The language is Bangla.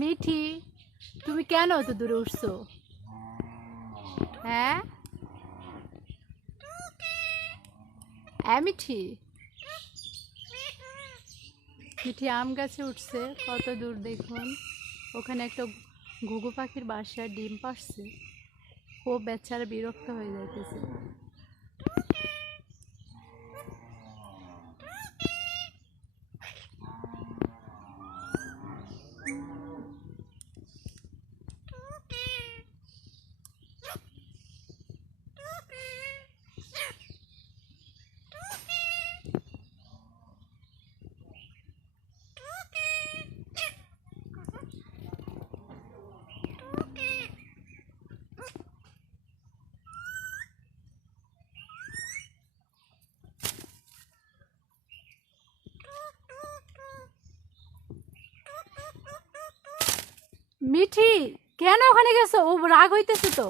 মিঠি, তুমি কেন অত দূরে উঠছো? হ্যাঁ? হ্যাঁ মিঠি? মিঠি, আম গাছে উঠছে, কত দূর দেখুন। ওখানে একটা ঘুঘু পাখির বাসায় ডিম পাড়ছে। ও বেচারা বিরক্ত হয়ে যাইতেছে। মিঠি কেন ওখানে গেছো? ও রাগ হইতেছে তো।